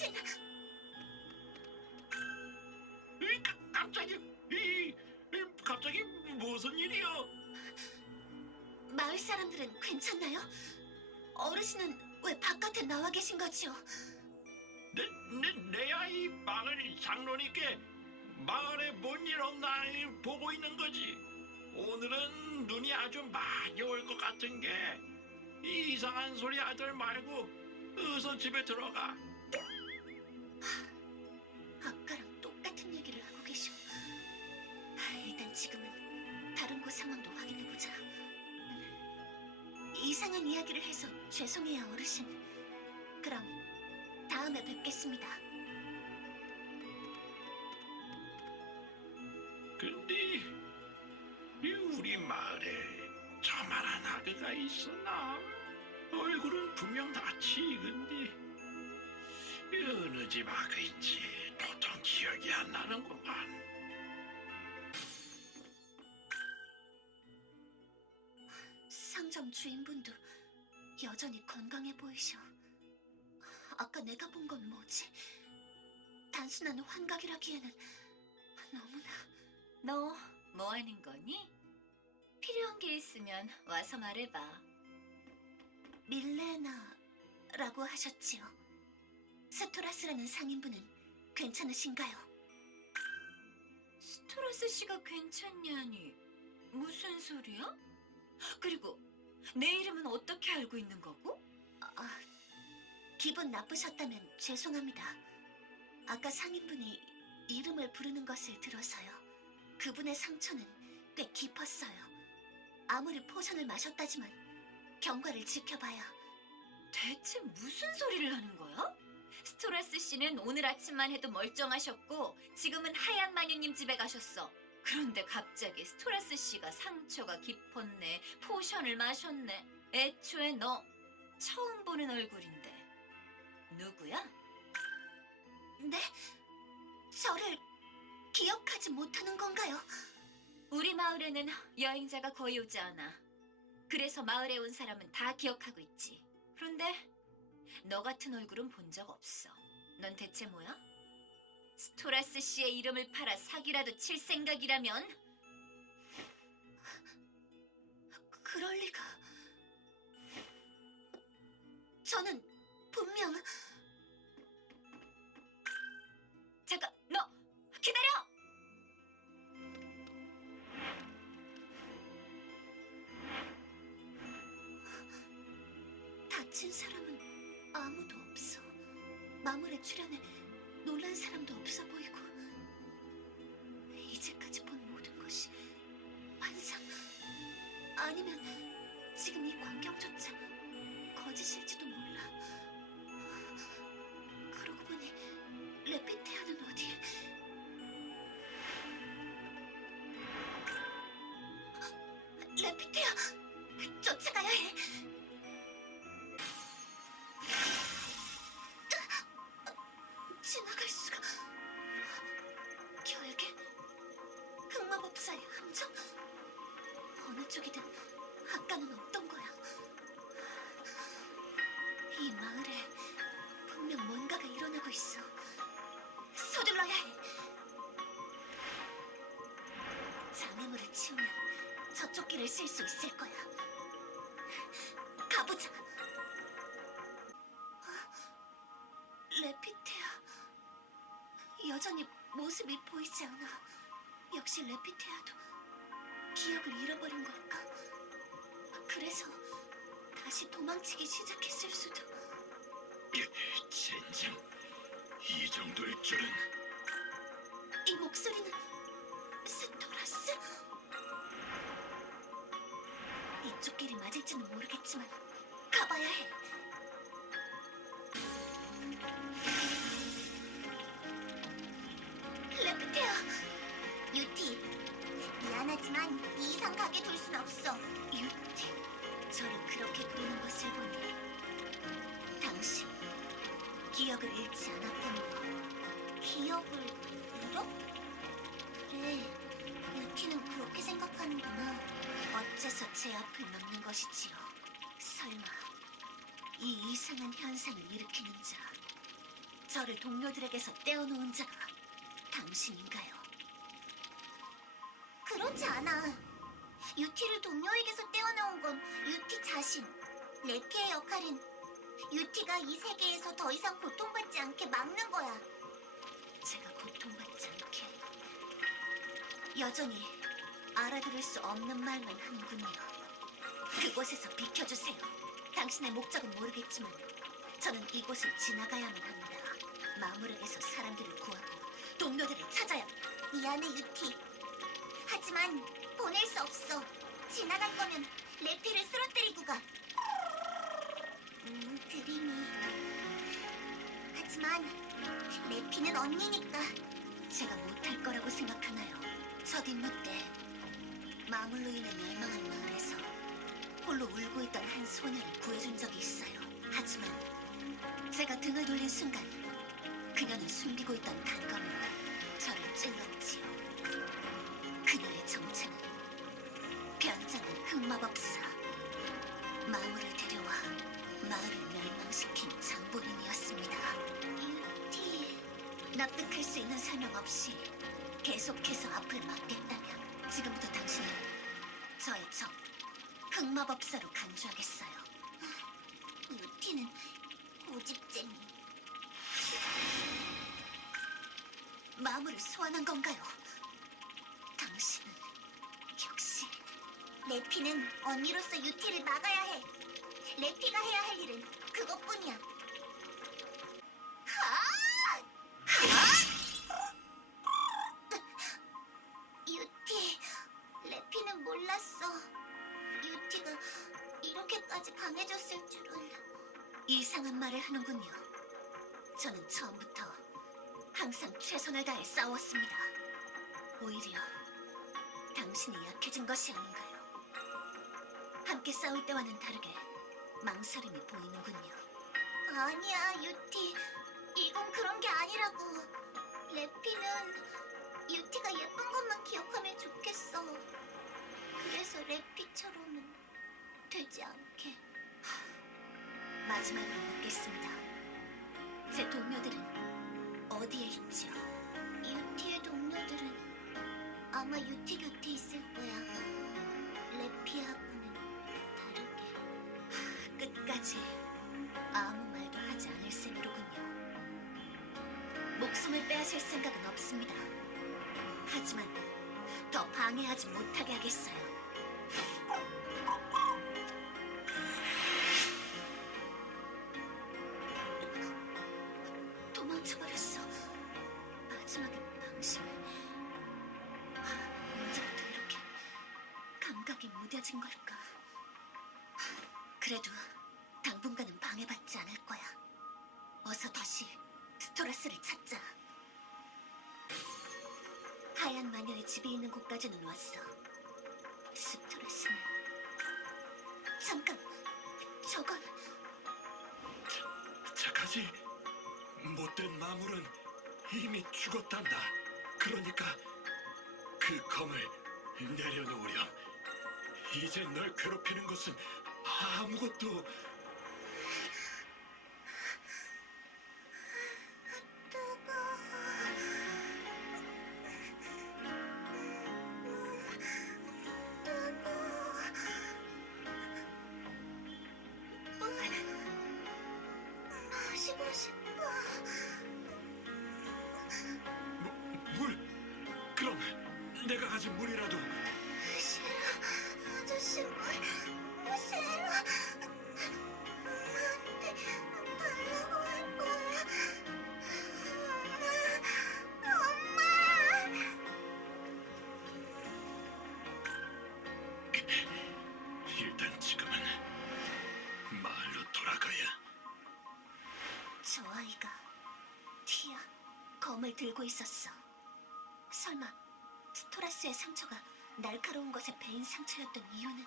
어르신! 깜짝이 갑자기 무슨 일이요? 마을 사람들은 괜찮나요? 어르신은 왜 바깥에 나와 계신 거지요? 내 아이 마을 장로님께 마을에 뭔 일 없나 보고 있는 거지. 오늘은 눈이 아주 많이 올 것 같은 게 이상한 소리 하들 말고 어서 집에 들어가. 아까랑 똑같은 얘기를 하고 계셔. 일단 지금은 다른 곳 상황도 확인해보자. 이상한 이야기를 해서 죄송해요, 어르신. 그럼 다음에 뵙겠습니다. 근데 우리 마을에 저만한 아그가 있었나? 얼굴은 분명 낯이 익은데 어느 집 아그인지 도통 기억이 안 나는구만. 상점 주인분도 여전히 건강해 보이셔. 아까 내가 본 건 뭐지? 단순한 환각이라기에는 너무나... 너 뭐 하는 거니? 필요한 게 있으면 와서 말해봐. 밀레나라고 하셨지요. 스토라스라는 상인분은 괜찮으신가요? 스토라스 씨가 괜찮냐니 무슨 소리야? 그리고 내 이름은 어떻게 알고 있는 거고? 기분 나쁘셨다면 죄송합니다. 아까 상인분이 이름을 부르는 것을 들어서요. 그분의 상처는 꽤 깊었어요. 아무리 포션을 마셨다지만 경과를 지켜봐야. 대체 무슨 소리를 하는 거야? 스토라스 씨는 오늘 아침만 해도 멀쩡하셨고 지금은 하얀 마녀님 집에 가셨어. 그런데 갑자기 스토라스 씨가 상처가 깊었네, 포션을 마셨네. 애초에 너 처음 보는 얼굴인데 누구야? 네? 저를 기억하지 못하는 건가요? 우리 마을에는 여행자가 거의 오지 않아. 그래서 마을에 온 사람은 다 기억하고 있지. 그런데 너 같은 얼굴은 본 적 없어. 넌 대체 뭐야? 스토라스 씨의 이름을 팔아 사기라도 칠 생각이라면? 그럴 리가... 저는 분명... 잠깐, 너 기다려! 다친 사람은 아무도 없어. 마물의 출현에 놀란 사람도 없어 보이고. 이제까지 본 모든 것이 환상? 아니면 지금 이 광경조차 거짓일지도 몰라. 그러고 보니 레피테아는 어디에? 레피테아! 쫓아가야 해! 지나갈 수가... 결계? 흑마법사의 함정? 어느 쪽이든 아까는 없던 거야. 이 마을에 분명 뭔가가 일어나고 있어. 서둘러야 해. 장애물을 치우면 저쪽 길을 쓸 수 있을 거야. 가보자. 레피테아. 여전히 모습이 보이지 않아. 역시 레피테아도 기억을 잃어버린 걸까? 그래서 다시 도망치기 시작했을 수도. 젠장, 이 정도일 줄은. 이 목소리는 스토라스? 이쪽 길이 맞을지는 모르겠지만 가봐야 해. 레피테아! 유티, 미안하지만 이 이상 가게 둘 순 없어. 유티, 저를 그렇게 보는 것을 보니 당신 기억을 잃지 않았다는 거. 기억을 잃어? 그래, 유티는 그렇게 생각하는구나. 어째서 제 앞을 막는 것이지요? 설마 이 이상한 현상을 일으키는 자, 저를 동료들에게서 떼어놓은 자가 당신인가요? 그렇지 않아. 유티를 동료에게서 떼어놓은 건 유티 자신. 레피의 역할은 유티가 이 세계에서 더 이상 고통받지 않게 막는 거야. 제가 고통받지 않게. 여전히 알아들을 수 없는 말만 하는군요. 그곳에서 비켜주세요. 당신의 목적은 모르겠지만 저는 이곳을 지나가야만 합니다. 마물에게서 사람들을 구하고 동료들을 찾아야. 미안해 유티. 하지만 보낼 수 없어. 지나갈 거면 레피를 쓰러뜨리고 가. 드림이. 하지만 레피는 언니니까. 제가 못할 거라고 생각하나요? 첫 임무 때 마물로 인해 멸망한 마을에서 홀로 울고 있던 한 소녀를 구해준 적이 있어요. 하지만 제가 등을 돌린 순간 그녀는 숨기고 있던 단검으로 저를 찔렀지요. 그녀의 정체는 변장한 흑마법사. 마물을 데려와 마을을 멸망시킨 장본인이었습니다. 유티. 납득할 수 있는 설명 없이 계속해서 앞을 막겠다면 지금부터 당신은 저의 적 흑마법사로 간주하겠어요. 유티는 고집쟁이. 마물을 소환한 건가요? 당신은 역시. 레피는 언니로서 유티를 막아야 해. 레피가 해야 할 일은 그것뿐이야. 유티, 레피는 몰랐어. 유티가 이렇게까지 강해졌을 줄은. 이상한 말을 하는군요. 저는 처음부터 항상 최선을 다해 싸웠습니다. 오히려 당신이 약해진 것이 아닌가요? 함께 싸울 때와는 다르게 망설임이 보이는군요. 아니야, 유티. 이건 그런 게 아니라고. 레피는 유티가 예쁜 것만 기억하면 좋겠어. 그래서 레피처럼은 되지 않게. 마지막으로 묻겠습니다. 제 동료들은 어디에 있지요? 유티의 동료들은 아마 유티 곁에 있을 거야. 레피하고는 다르게. 끝까지 아무 말도 하지 않을 셈이로군요. 목숨을 빼앗을 생각은 없습니다. 하지만 더 방해하지 못하게 하겠어요. 도망쳐버렸어. 마지막에 당신을. 언제부터 이렇게 감각이 무뎌진 걸까? 그래도 당분간은 방해받지 않을 거야. 어서 다시 스토라스를 찾자. 하얀 마녀의 집이 있는 곳까지는 왔어. 스토라스는. 잠깐, 저건. 착하지? 못된 마물은 이미 죽었단다. 그러니까 그 검을 내려놓으렴. 이제 널 괴롭히는 것은 아무것도. 마시고 싶어. 물? 그럼 내가 가진 물이라도. 싫어, 아저씨 물 싫어. 엄마한테 달라고 할 거야. 엄마. 일단 지금은 마을로 돌아가야. 저 아이가 티아 검을 들고 있었어. 설마 스토라스의 상처가 날카로운 것에 베인 상처였던 이유는?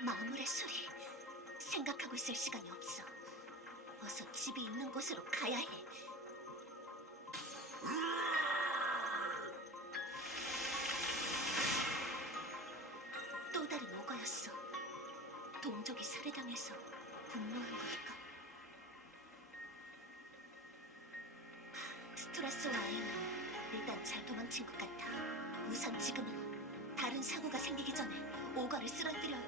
마물의 소리. 생각하고 있을 시간이 없어. 어서 집이 있는 곳으로 가야 해. 또 다른 오거였어. 동족이 살해당해서 분노한 걸까? 스트라스와 아이는 일단 잘 도망친 것 같아. 우선 지금은 다른 사고가 생기기 전에 오거를 쓰러뜨려야.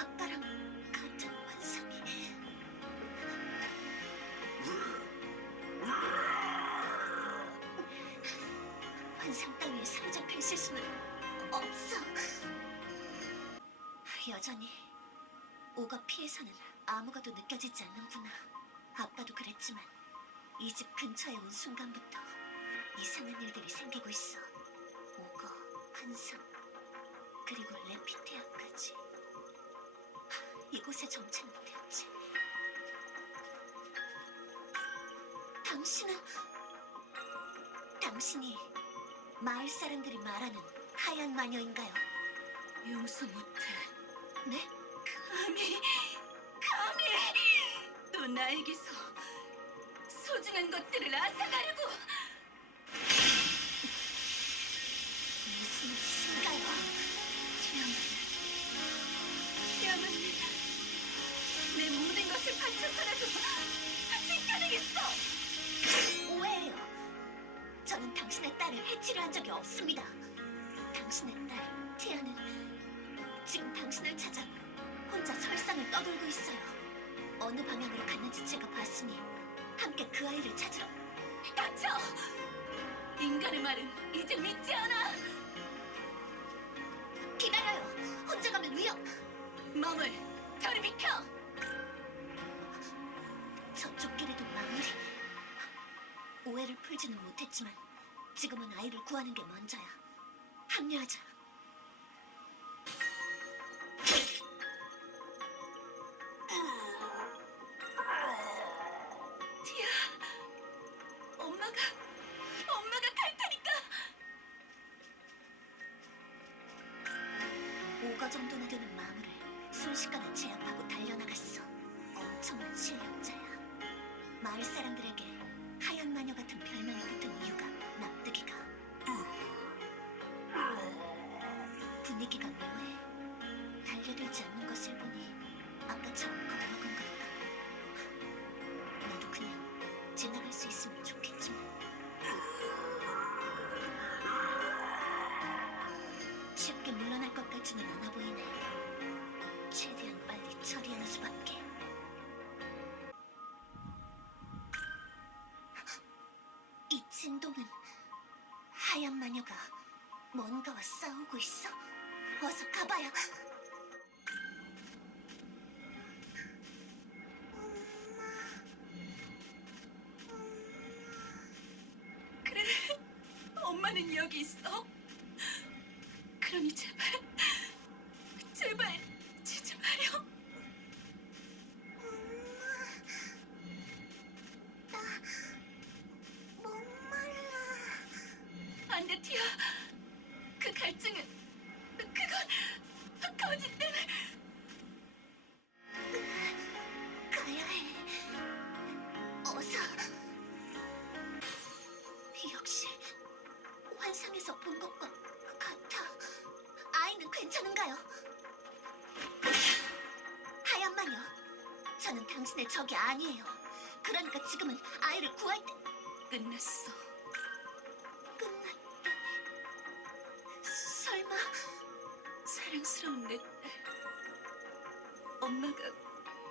아빠랑 같은 환상이. 환상 따위에 사로잡혀 있을 수는 없어. 여전히 오거 피해서는 아무것도 느껴지지 않는구나. 아빠도 그랬지만 이 집 근처에 온 순간부터 이상한 일들이 생기고 있어. 오거, 환상, 그리고 레피테아까지. 이곳의 정체는 대체. 당신이 마을 사람들이 말하는 하얀 마녀인가요? 용서 못해. 네? 감히 또 나에게서 소중한 것들을 앗아가려고. 무슨 짓인가요? 티아마는 내 모든 것을 바쳐서라도 지켜내겠어. 오해예요. 저는 당신의 딸을 해치려 한 적이 없습니다. 당신의 딸 티아는 지금 당신을 찾아 혼자 설상을 떠돌고 있어요. 어느 방향으로 갔는지 제가 봤으니 함께 그 아이를 찾으러. 닥쳐! 인간의 말은 이제 믿지 않아. 기다려요. 혼자 가면 위험. 머물, 저리 비켜. 저쪽 길에도 마무리. 오해를 풀지는 못했지만 지금은 아이를 구하는 게 먼저야. 합류하자. 티아, 엄마가 갈 테니까. 5거 정도나 되는 마물을 순식간에 제압하고 달려나갔어. 엄청난 실력자야. 마을 사람들에게 하얀 마녀 같은 별명이 붙은 이유가 납득이가. 분위기가 묘해. 달려들지 않는 것을 보니 아까처럼 겁먹은 걸까. 나도 그냥 지나갈 수 있으면 좋겠지만. 쉽게 물러날 것 같지는 않아 보이네. 최대한 빨리 처리하는 수밖에. 이 진동은 하얀 마녀가 뭔가와 싸우고 있어. 어서 가봐요. 그래, 엄마는 여기 있어. 그러니 제발 지지 마렴. 목말라. 안 돼, 티아. 그 갈증은 그건 거짓 때문에. 가야 해. 어서. 역시 환상에서 본 것과 같아. 아이는 괜찮은가요? 하얀 마녀, 저는 당신의 적이 아니에요. 그러니까 지금은 아이를 구할 때. 끝났어. 끝났다니. 설마. 사랑스러운 내 딸. 엄마가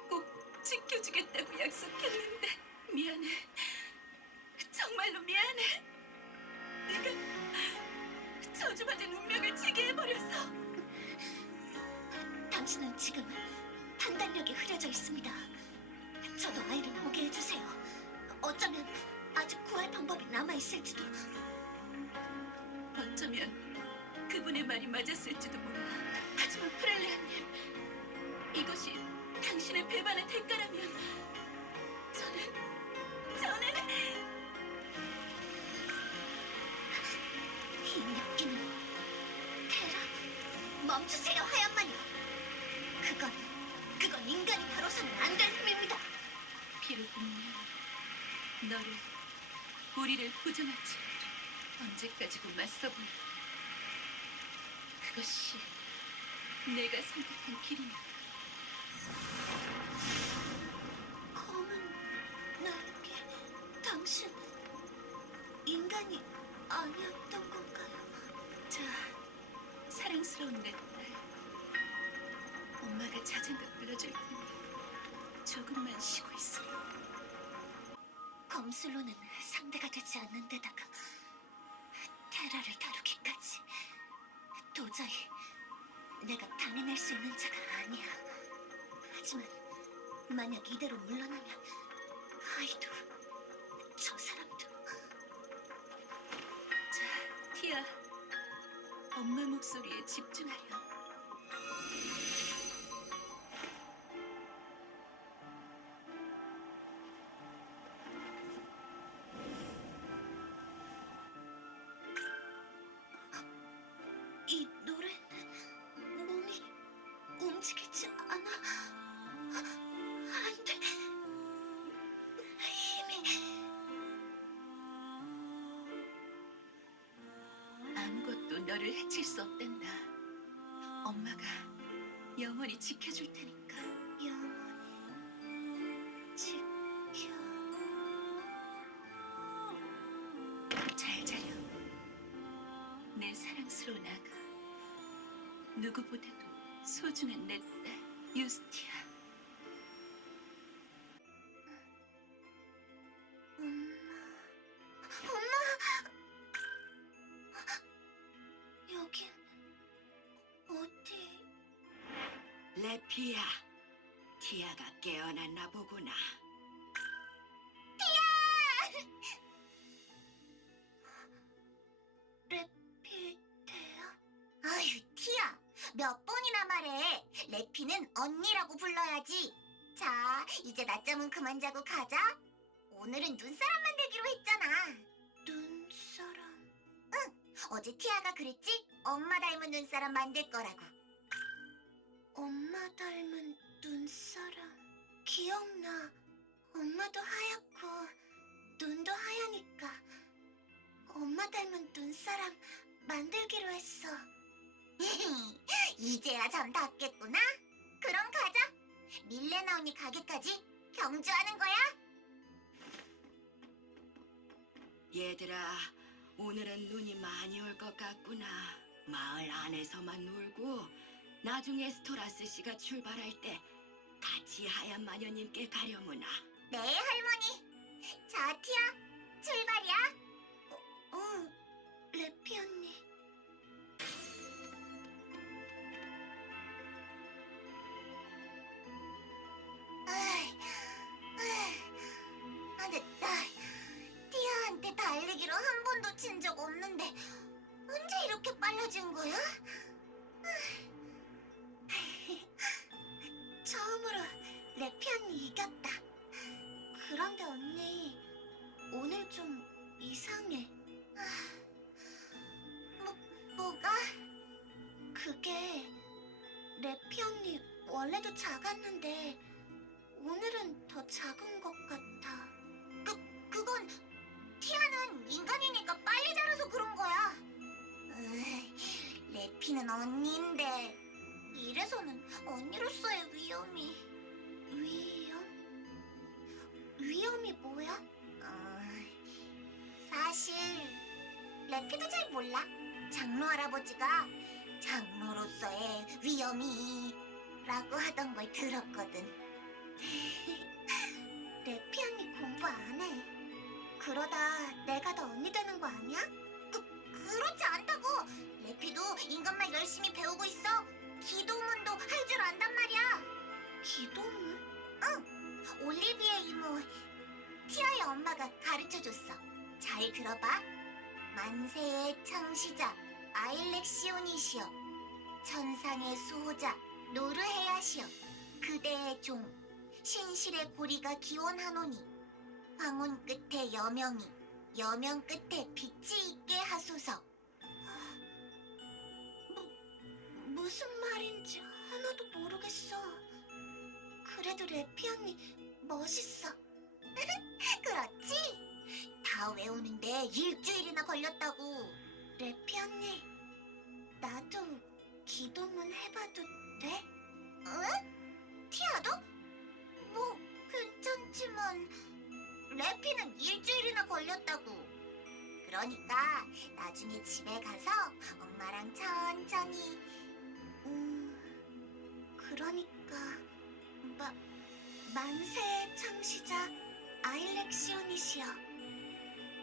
꼭 지켜주겠다고 약속했는데 미안해. 정말로 미안해. 네가 저주받은 운명을 지게 해버려서. 당신은 지금 판단력이 흐려져 있습니다. 저도 아이를 보게 해주세요. 어쩌면 아직 구할 방법이 남아있을지도. 어쩌면 그분의 말이 맞았을지도 몰라. 하지만 프렐레아님, 이것이 당신의 배반의 대가라면 저는 이 느낌은 테라. 멈추세요, 하얀 마녀. 그건 인간이 다뤄서는 안 될 힘입니다. 비록 운명, 우리를 부정하지. 언제까지고 맞서 볼까? 그것이 내가 선택한 길이니까. 검은 날개, 당신 인간이 아니었던 건가요? 자, 사랑스러운 내 딸. 엄마가 자장가 불러줄 테니 조금만 쉬고 있어. 검술로는 상대가 되지 않는 데다가 테라를 다루기까지 도저히 내가 당해낼 수 있는 자가 아니야. 하지만 만약 이대로 물러나면 아이도 저 사람도 자, 티아. 엄마 목소리에 집중하렴. 이 노래는 몸이 움직이지 않아. 안 돼. 힘이 아무것도 너를 해칠 수 없단다. 엄마가 영원히 지켜줄 테니까. 영원히 지켜. 잘 자렴. 내 사랑스러운 아가. 누구보다도 소중한 내 딸, 유스티아. 엄마! 여긴 어디? 레피아. 티아가 깨어났나 보구나. 레피테야? 아유, 티야. 몇 번이나 말해. 레피는 언니라고 불러야지. 자, 이제 낮잠은 그만 자고 가자. 오늘은 눈사람 만들기로 했잖아. 눈사람? 응, 어제 티아가 그랬지? 엄마 닮은 눈사람 만들 거라고. 엄마 닮은 눈사람. 기억나. 엄마도 하얗고 눈도 하얘니까 엄마 닮은 눈사람 만들기로 했어. 이제야 잠 닿겠구나. 그럼 가자. 밀레나 언니 가게까지 경주하는 거야. 얘들아, 오늘은 눈이 많이 올 것 같구나. 마을 안에서만 놀고 나중에 스토라스 씨가 출발할 때 같이 하얀 마녀님께 가려무나. 네, 할머니. 자, 티야, 출발이야. 레피 언니. 됐다. 티아한테 달리기로 한 번도 친 적 없는데 언제 이렇게 빨라진 거야? 처음으로 레피 언니 이겼다. 그런데 언니 오늘 좀 이상해. 뭐가? 그게 레피 언니 원래도 작았는데 오늘은 더 작은 것 같아. 그건 티아는 인간이니까 빨리 자라서 그런 거야. 레피는 언니인데 이래서는 언니로서의 위험이. 위험이 뭐야? 사실 레피도 잘 몰라. 장로 할아버지가 장로로서의 위험이라고 하던 걸 들었거든. 레피 언니 공부 안 해. 그러다 내가 더 언니 되는 거 아니야? 그렇지 않다고. 레피도 인간말 열심히 배우고 있어. 기도문도 할 줄 안단 말이야. 기도문? 응. 올리비의 이모 티아의 엄마가 가르쳐줬어. 잘 들어봐. 만세의 창시자 아일렉시오니시여, 천상의 수호자 노르헤아시여, 그대의 종 신실의 고리가 기원하노니 황혼 끝에 여명이, 여명 끝에 빛이 있게 하소서. 무슨 말인지 하나도 모르겠어. 그래도 레피 언니 멋있어. 그렇지? 다 외우는데 오는데 일주일이나 걸렸다고. 레피 언니, 나도 기도문 해봐도 돼? 응? 티아도? 뭐 괜찮지만 레피는 일주일이나 걸렸다고. 그러니까 나중에 집에 가서 엄마랑 천천히. 그러니까 만세의 창시자 아일렉시오니시여,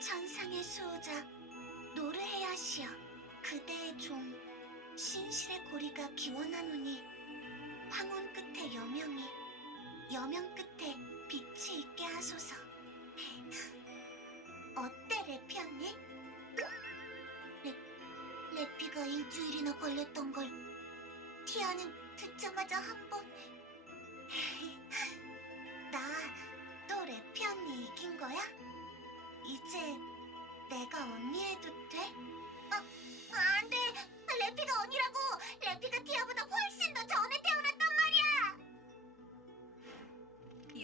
천상의 수호자 노르헤아시여, 그대의 종 신실의 고리가 기원하노니 황혼 끝에 여명이, 여명 끝에 빛이 있게 하소서. 어때, 레피 언니? 레피가 일주일이나 걸렸던 걸 티아는 듣자마자 한 번. 나 또 레피 언니 이긴 거야? 이제 내가 언니 해도 돼? 안 돼! 레피가 언니라고! 레피가 티아보다 훨씬 더 전에 태어났단 말이야!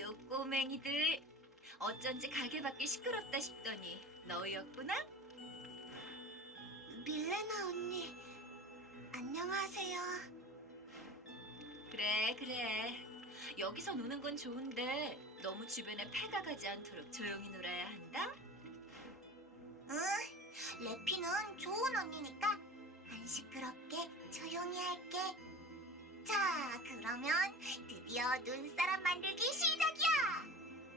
요 꼬맹이들, 어쩐지 가게 밖이 시끄럽다 싶더니 너였구나? 밀레나 언니, 안녕하세요. 그래. 여기서 노는 건 좋은데 너무 주변에 패가 가지 않도록 조용히 놀아야 한다? 응, 레피는 좋은 언니니까 안 시끄럽게 조용히 할게. 자, 그러면 드디어 눈사람 만들기 시작이야.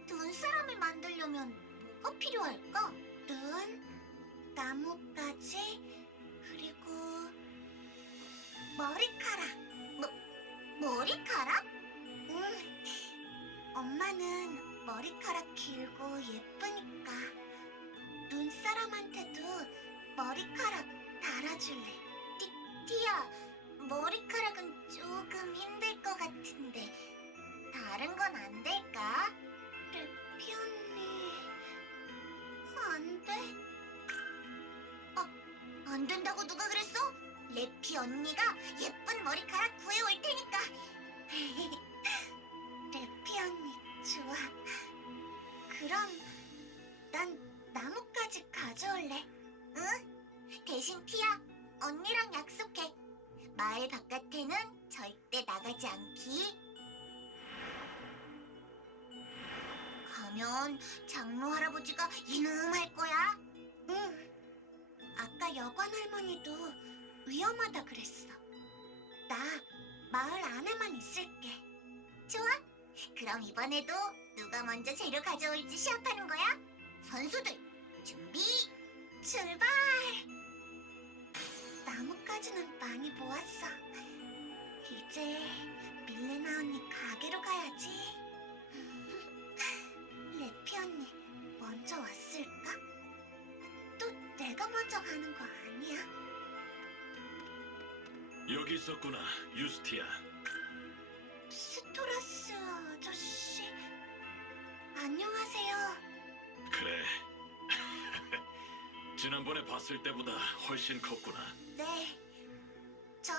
눈사람을 만들려면 뭐가 필요할까? 눈, 나뭇가지, 그리고 머리카락. 머리카락? 응. 엄마는 머리카락 길고 예쁘니까 눈사람한테도 머리카락 달아줄래. 티야, 머리카락은 조금 힘들 것 같은데 다른 건 안 될까? 레피 언니, 안 돼? 안 된다고 누가 그랬어? 레피 언니가 예쁜 머리카락 구해올 테니까. 레피 언니 좋아. 그럼 난 나뭇가지 가져올래. 응? 대신 티야, 언니랑 약속해. 마을 바깥에는 절대 나가지 않기. 가면 장로 할아버지가 이놈할 거야. 응. 아까 여관 할머니도 위험하다 그랬어. 나 마을 안에만 있을게. 좋아. 그럼 이번에도 누가 먼저 재료 가져올지 시합하는 거야. 선수들 준비, 출발. 나뭇가지는 많이 모았어. 이제 밀레나 언니 가게로 가야지. 레피 언니 먼저 왔을까? 또 내가 먼저 가는 거 아니야? 여기 있었구나, 유스티아. 스토라스 아저씨, 안녕하세요. 그래. 지난번에 봤을 때보다 훨씬 컸구나. 네, 저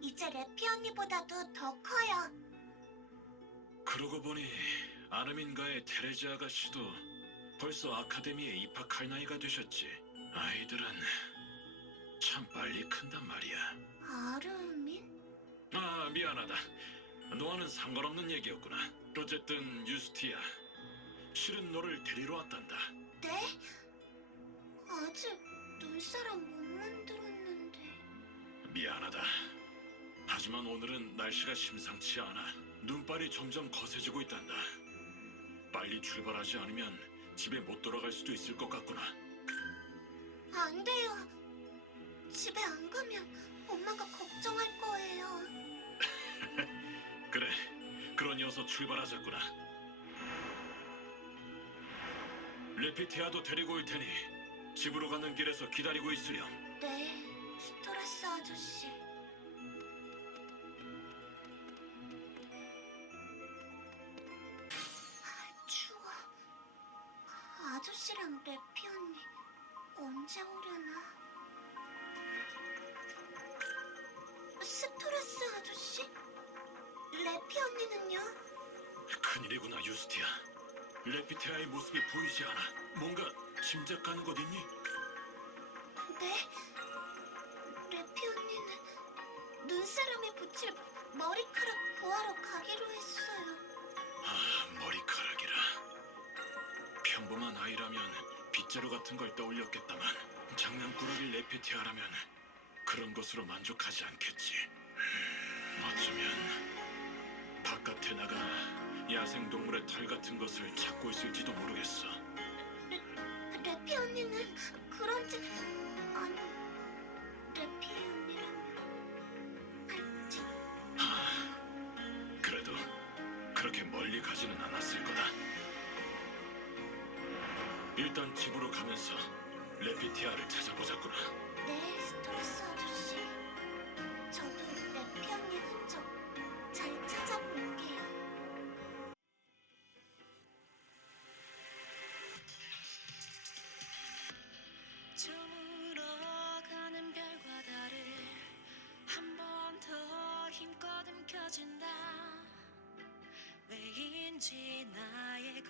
이제 레피 언니보다도 더 커요. 그러고 보니 아르민가의 테레지 아가씨도 벌써 아카데미에 입학할 나이가 되셨지. 아이들은 참 빨리 큰단 말이야. 아르민? 아, 미안하다. 너와는 상관없는 얘기였구나. 어쨌든 유스티아, 실은 너를 데리러 왔단다. 네? 아직 눈사람 못 만들었는데. 미안하다. 하지만 오늘은 날씨가 심상치 않아. 눈발이 점점 거세지고 있단다. 빨리 출발하지 않으면 집에 못 돌아갈 수도 있을 것 같구나. 안 돼요. 집에 안 가면 엄마가 걱정할 거예요. 그래, 그러니 어서 출발하자꾸나. 레피테아도 데리고 올 테니 집으로 가는 길에서 기다리고 있으렴. 네, 스토라스 아저씨. 추워. 아저씨랑 레피 언니 언제 오려나? 스토라스 아저씨? 레피 언니는요? 큰일이구나, 유스티아. 레피테아의 모습이 보이지 않아. 뭔가 짐작 가는 것 있니? 네? 레피 언니는 눈사람에 붙일 머리카락 구하러 가기로 했어요. 아, 머리카락이라. 평범한 아이라면 빗자루 같은 걸 떠올렸겠다만 장난꾸러기 레피테아라면 그런 것으로 만족하지 않겠지. 어쩌면 바깥에 나가 야생동물의 털 같은 것을 찾고 있을지도 모르겠어. 레피 언니는 그런지 아니 레피 언니라면 알지? 그래도 그렇게 멀리 가지는 않았을 거다. 일단 집으로 가면서 레피티아를 찾아보자꾸나. 네, 스토레스 아저씨. 저도 레피 언니 흔적 잘 찾아볼게요. 저물어가는 별과 달을 한 번 더 힘껏 움켜쥔다. 왜인지 나의